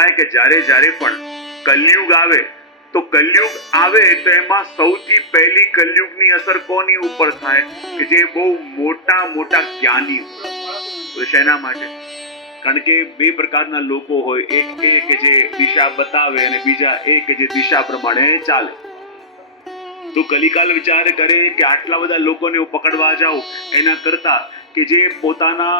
કહેવાય કે જ્યારે પણ કલયુગ આવે તો એમાં સૌથી પહેલી કલયુગની અસર કોની ઉપર થાય કે જે બહુ મોટા મોટા જ્ઞાની હોય. શેના માટે? કારણ કે બે પ્રકારના લોકો હોય, એક એ કે જે દિશા બતાવે અને બીજા એ કે જે દિશા પ્રમાણે ચાલે. તો કલિકાલ વિચાર કરે કે આટલા બધા લોકોને હું પકડવા જાઉં એના કરતા કે જે પોતાના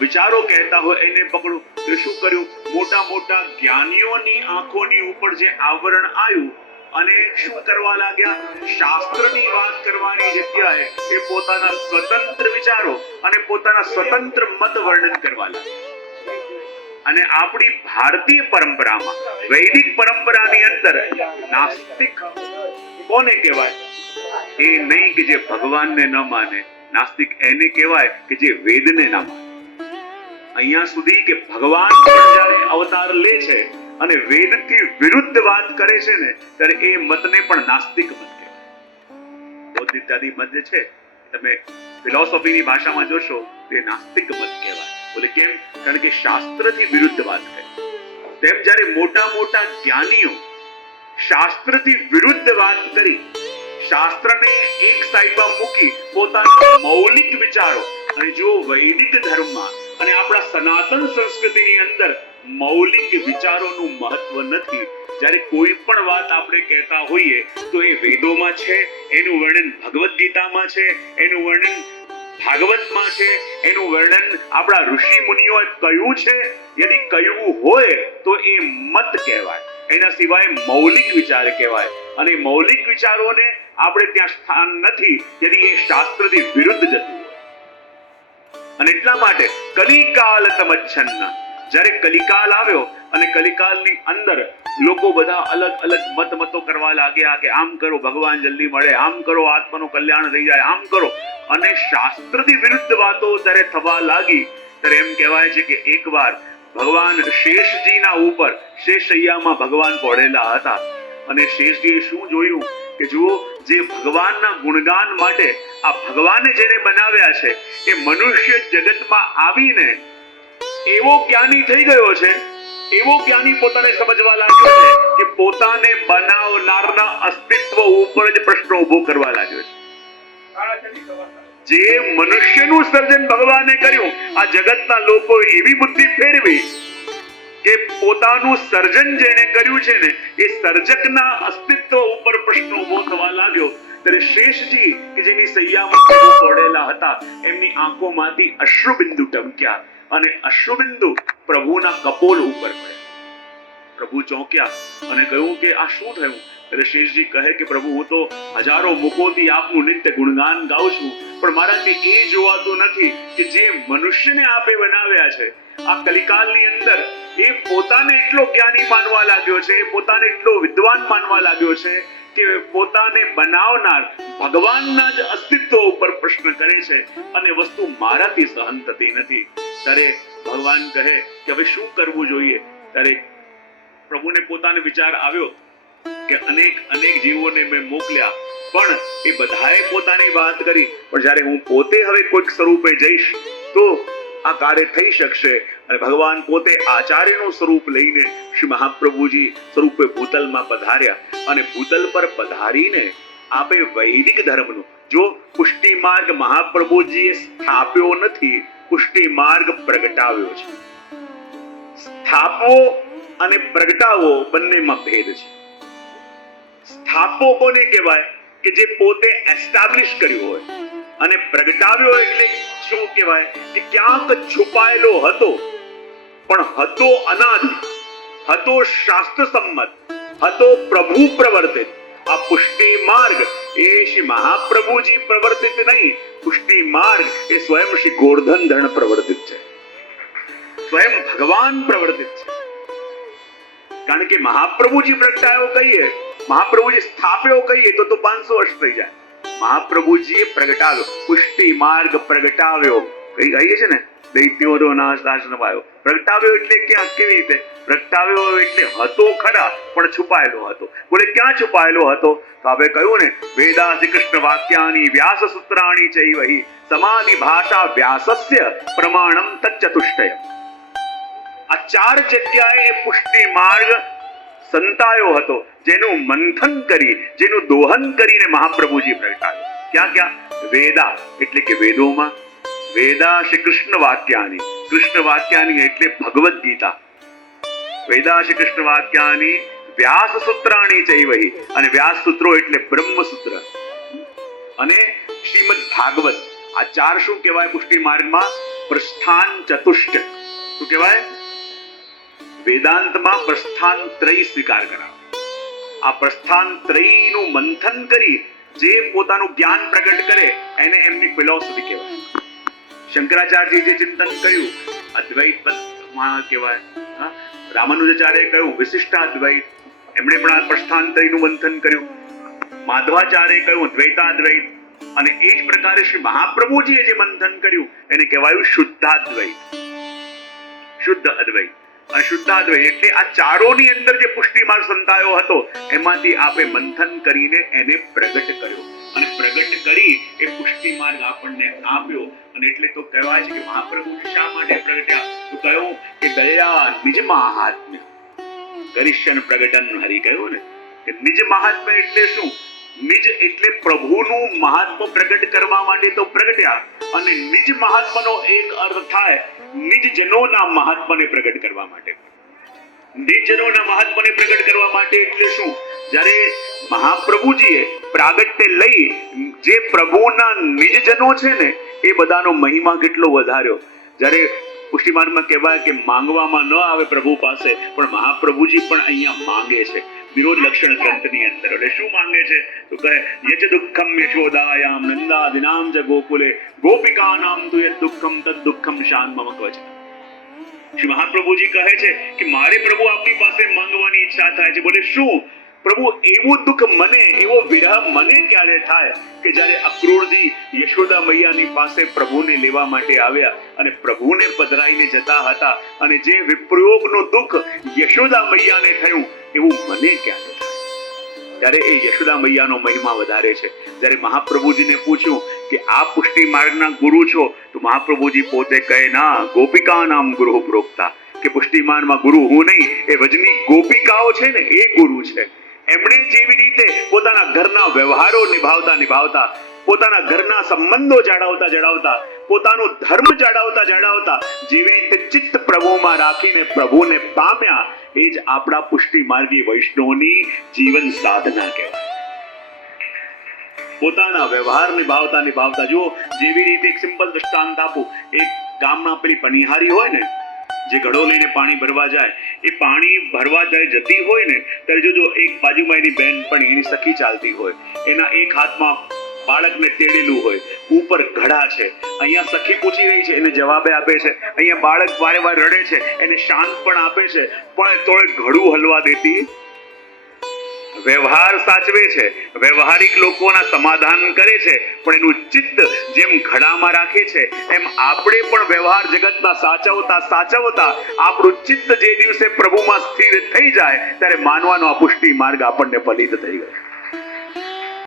વિચારો કહેતા હોય એને પકડું. તો શું કર્યું? મોટા મોટા જ્ઞાનીઓની આંખોની ઉપર જે આવરણ આવ્યું અને શું કરવા લાગ્યા? શાસ્ત્રની વાત કરવાની જગ્યાએ એ પોતાના સ્વતંત્ર વિચારો અને પોતાના સ્વતંત્ર મત વર્ણન કરવા લાગ્યા. અને આપણી ભારતીય પરંપરામાં, વૈદિક પરંપરાની અંદર નાસ્તિક કોને કહેવાય? એ નહીં કે જે ભગવાનને ન માને. નાસ્તિક એને કહેવાય કે જે વેદને ના માને. અહીંયા સુધી કે ભગવાન પણ જ્યારે અવતાર લે છે અને વેદથી વિરુદ્ધ વાત કરે છે ને, ત્યારે એ મતને પણ નાસ્તિક મત કહેવાય. બૌદ્ધ ઇત્યાદિ મત જે છે, તમે ફિલોસોફીની ભાષામાં જોશો તે નાસ્તિક મત કહેવાય. બોલે કેમ? કારણ કે શાસ્ત્રથી વિરુદ્ધ વાત કરે. તેમ જ્યારે મોટા મોટા જ્ઞાનીઓ શાસ્ત્રથી વિરુદ્ધ વાત કરી, શાસ્ત્રને એક સાઈડમાં મૂકી પોતાના મૌલિક વિચારો, અને જો વૈદિક ધર્મમાં અને આપણા સનાતન સંસ્કૃતિની અંદર મૌલિક વિચારોનું મહત્વ નથી. જ્યારે કોઈ પણ વાત આપણે કહેતા હોઈએ તો એ વેદોમાં છે, એનું વર્ણન ભગવદ્ ગીતામાં છે, એનું વર્ણન ભાગવતમાં છે, એનું વર્ણન આપણા ઋષિ મુનિઓએ કહ્યું છે. યદિ કહ્યું હોય તો એ મત કહેવાય, એના સિવાય મૌલિક વિચાર કહેવાય. અને મૌલિક વિચારોને આપણે ત્યાં સ્થાન નથી યદિ એ શાસ્ત્રથી વિરુદ્ધ જતું હોય. અને એટલા માટે કલિકાલ તમચ્છન્ન, જ્યારે કલિકાલ આવ્યો અને કલિકાલની અંદર લોકો બધા અલગ અલગ મતો કરવા લાગ્યા કે આમ કરો ભગવાન જલ્દી મળે, આમ કરો આત્માનું કલ્યાણ થઈ જાય, આમ કરો. અને શાસ્ત્રથી વિરુદ્ધ વાતો જ્યારે થવા લાગી ત્યારે એમ કહેવાય છે કે એકવાર ભગવાન શેષજીના ઉપર શેષૈયામાં ભગવાન પડેલા હતા અને શેષજીએ શું જોયું કે જુઓ, જે ભગવાનના ગુણગાન માટે આ ભગવાને જેને બનાવ્યા છે એ મનુષ્ય જગતમાં આવીને એવો જ્ઞાની થઈ ગયો છે, એવો જ્ઞાની પોતાને સમજવા લાગ્યો છે કે પોતાને બનાવનારના અસ્તિત્વ ઉપર જ પ્રશ્ન ઉભો કરવા લાગ્યો છે. જે મનુષ્યનું સર્જન ભગવાને કર્યું, આ જગતના લોકો એવી બુદ્ધિ ફેરવી કે પોતાનું સર્જન જેને કર્યું છે ને એ સર્જકના અસ્તિત્વ ઉપર પ્રશ્ન ઉભો થવા લાગ્યો. ત્યારે શેષજી કે જેની સૈયામાં પડેલા હતા, એમની આંખોમાંથી અશ્રુબિંદુ ટમક્યા અને અશ્રુબિંદુ પ્રભુના કપોલ ઉપર પડ્યા. પ્રભુ ચોંક્યા અને કહ્યું કે આ શું થયું? ત્યારે શેષજી કહે કે પ્રભુ, હું તો હજારો મુખોથી આપનું નિત્ય ગુણગાન ગાઉં છું, પણ મારાથી એ જોવાતું નથી કે જે મનુષ્યને આપે બનાવ્યા છે આ કલિકાલની અંદર, એ પોતાને એટલો જ્ઞાની માનવા લાગ્યો છે, પોતાને એટલો વિદ્વાન માનવા લાગ્યો છે કે પોતાને બનાવનાર ભગવાનના જ અસ્તિત્વ ઉપર પ્રશ્ન કરે છે અને વસ્તુ મારાથી સહન થતી નથી. ત્યારે ભગવાન કહે કે હવે શું કરવું જોઈએ? ત્યારે પ્રભુને પોતાને વિચાર આવ્યો કે અનેક જીવોને મેં મોકલ્યા, પણ એ બધાએ પોતાની વાત કરી, પણ જ્યારે હું પોતે હવે કોઈક સ્વરૂપે જઈશ તો આ કાર્ય થઈ શકશે. અને ભગવાન પોતે આચાર્યનું સ્વરૂપ લઈને શ્રી મહાપ્રભુજી સ્વરૂપે ભૂતલમાં પધાર્યા અને ભૂતલ પર પધારીને આપે વૈદિક ધર્મનું, જો પુષ્ટિ માર્ગ મહાપ્રભુજીએ સ્થાપ્યો નથી, પુષ્ટિ માર્ગ પ્રગટાવ્યો છે. સ્થાપવો અને પ્રગટાવવો બંનેમાં ભેદ છે. સ્થાપવો કોને કહેવાય? કે જે પોતે એસ્ટાબ્લિશ કર્યું હોય. અને પ્રગટાવ્યો એટલે શું કહેવાય? કે ક્યાંક છુપાયેલો હતો, પણ હતો અનાદિ, હતો શાસ્ત્ર સંમત, હતો પ્રભુ પ્રવર્તિત. આ પુષ્ટિ માર્ગ એ શ્રી મહાપ્રભુજી પ્રવર્તિત નહીં, પુષ્ટિ માર્ગ એ સ્વયં શ્રી ગોર્ધન ધર્ણ પ્રવર્તિત છે, સ્વયં ભગવાન પ્રવર્તિત છે. કારણ કે મહાપ્રભુજી પ્રગટાયો કહીએ, મહાપ્રભુજી સ્થાપ્યો કહીએ તો 500 વર્ષ થઈ જાય. મહાપ્રભુજીએ પ્રગટાવ્યો, પુષ્ટિ માર્ગ પ્રગટાવ્યો કહીએ છે ને, દૈત્યોનો નાશ નવાયો. પ્રગટાવ્યો એટલે ક્યાં, કેવી રીતે પ્રગટાવ્યો? એટલે હતો ખરા, પણ છુપાયેલો હતો. બોલે ક્યાં છુપાયેલો હતો? તો આપણે કહ્યું ને, વેદા શ્રી કૃષ્ણ વાક્યાની વ્યાસ સૂત્રાણી ચૈવહી સમાધિ ભાષા વ્યાસસ્ય પ્રમાણમ તચ્ચતુષ્ટય. આ 4 જગ્યાએ પુષ્ટિ માર્ગ સંતાયો હતો, જેનું મંથન કરી, જેનું દોહન કરીને મહાપ્રભુજી પ્રગટાયો. ક્યાં ક્યાં? વેદા એટલે કે વેદોમાં, વેદા શ્રી કૃષ્ણ વાક્યાની, કૃષ્ણ વાક્યાની એટલે ભગવદ્ ગીતા, વેદા શ્રી કૃષ્ણ વાક્યાની વ્યાસ સૂત્રાણી ચૈવહી, અને વ્યાસ સૂત્રો એટલે બ્રહ્મસૂત્ર, અને શ્રીમદ ભાગવત. આ 4 શું કહેવાય પુષ્ટિ માર્ગમાં? પ્રસ્થાન ચતુષ્ટ. શું કહેવાય? વેદાંતમાં પ્રસ્થાન ત્રય સ્વીકાર કરાવે. આ પ્રસ્થાન ત્રયનું મંથન કરી જે પોતાનું જ્ઞાન પ્રગટ કરે એને એમની ફિલોસોફી કહેવાય. શંકરાચાર્યજી જે ચિંતન કર્યું અદ્વૈતમાં કહેવાય. રામાનુજાચાર્યએ કહ્યું વિશિષ્ટાદ્વૈત, એમણે પણ આ પ્રસ્થાન ત્રયનું મંથન કર્યું. માધવાચાર્યએ કહ્યું દ્વૈતાદ્વૈત, અને એ જ પ્રકારે શ્રી મહાપ્રભુજીએ જે મંથન કર્યું એને કહેવાયું શુદ્ધાદ્વૈત, શુદ્ધ અદ્વૈત. અને શુદ્ધાદ્વૈત એટલે આ ચારોની અંદર જે પુષ્ટિ માર્ગ સંતાયો હતો એમાંથી આપે મંથન કરીને એને પ્રગટ કર્યો, અને પ્રગટ કરી એ પુષ્ટિ માર્ગ આપણને આપ્યો. અને એટલે તો કહેવાય છે કે મહાપ્રભુ શા માટે પ્રગટ્યા? તો કહ્યું કે દયા નિજ મહાત્મ્ય ગરિષ્યન પ્રગટન હરિ. કહ્યું ને કે નિજ મહાત્મ્ય એટલે શું? નિજ એટલે પ્રભુનું મહાત્મ્ય પ્રગટ કરવા માટે તો પ્રગટ્યા, અને નિજ મહાત્માનો એક અર્થ થાય નિજ જનોના મહાત્માને પ્રગટ કરવા માટે. નિજ જનોના મહાત્માને પ્રગટ કરવા માટે એટલે શું? જ્યારે મહાપ્રભુજીએ પ્રાગટ્ય લઈ જે પ્રભુના નિજજનો છે ને એ બધાનો મહિમા કેટલો વધાર્યો. જ્યારે પુષ્ટિ માર્ગમાં કહેવાય કે માંગવામાં ન આવે પ્રભુ પાસે, પણ મહાપ્રભુજી પણ અહીંયા માંગે છે. વિરોધ લક્ષણ ગ્રંથની અંદર એટલે શું માંગે છે? તો કહે યચ દુઃખમ યશોદાયામ નંદાદિનામ જ ગોકુલે ગોપિકાનામ તુ યત દુઃખમ તદ દુઃખમ શાન મમ કવચ. શ્રી મહાપ્રભુજી કહે છે કે મારે પ્રભુ આપની પાસે માંગવાની ઈચ્છા થાય છે. બોલે શું? પ્રભુ એવું દુઃખ મને, એવો વિરહ મને ક્યારે થાય કે જ્યારે અક્રૂરજી યશોદા મૈયાની પાસે પ્રભુને લેવા માટે આવ્યા અને પ્રભુને પધરાઈને જતા હતા, અને જે વિપ્રયોગનું દુઃખ યશોદા મૈયાને થયું એવું મને ક્યારે થાય? ત્યારે એ યશોદા મૈયાનો મહિમા વધારે છે. જ્યારે મહાપ્રભુજીને પૂછ્યું કે આ પુષ્ટિ માર્ગના ગુરુ છો, તો મહાપ્રભુજી પોતે કહે ના, ગોપિકા નામ ગુરુ પ્રોક્તા, કે પુષ્ટિ માર્ગમાં ગુરુ હું નહીં, એ વજની ગોપિકાઓ છે ને એ ગુરુ છે. એમણે જેવી રીતે પોતાના ઘરના વ્યવહારો નિભાવતા, પોતાના ઘરના સંબંધો જાળવતા, પોતાનો ધર્મ જાળવતા, જેવી રીતે ચિત્ત પ્રભુમાં રાખીને પ્રભુને પામ્યા, એ જ આપણા પુષ્ટિ માર્ગી વૈષ્ણવની જીવન સાધના કહેવાય. પોતાના વ્યવહાર નિભાવતા જુઓ, જેવી રીતે એક સિમ્પલ દ્રષ્ટાંત આપું. એક ગામના પેલી પનિહારી હોય ને, જે ઘડો લઈને પાણી ભરવા જાય, એ પાણી ભરવા જાય જતી હોય ને ત્યારે જોજો એક બાજુમાં એની બહેન પણ એની સખી ચાલતી હોય, એના એક હાથમાં બાળકને તેડેલું હોય, ઉપર ઘડા છે. અહીંયા સખી પૂછી રહી છે, એને જવાબે આપે છે. અહીંયા બાળક વારે રડે છે, એને શાંત પણ આપે છે, પણ તોય ઘડું હલવા દેતી. વ્યવહાર સાચવે છે, વ્યવહારિક લોકોના સમાધાન કરે છે, પણ એનું ચિત્ત જેમ ઘડામાં રાખે છે એમ આપણે પણ વ્યવહાર જગતના સાચવતા આપણું ચિત્ત જે દિવસે પ્રભુમાં સ્થિર થઈ જાય ત્યારે માનવાનો આ પુષ્ટિ માર્ગ આપણને ફલિત થઈ ગયો.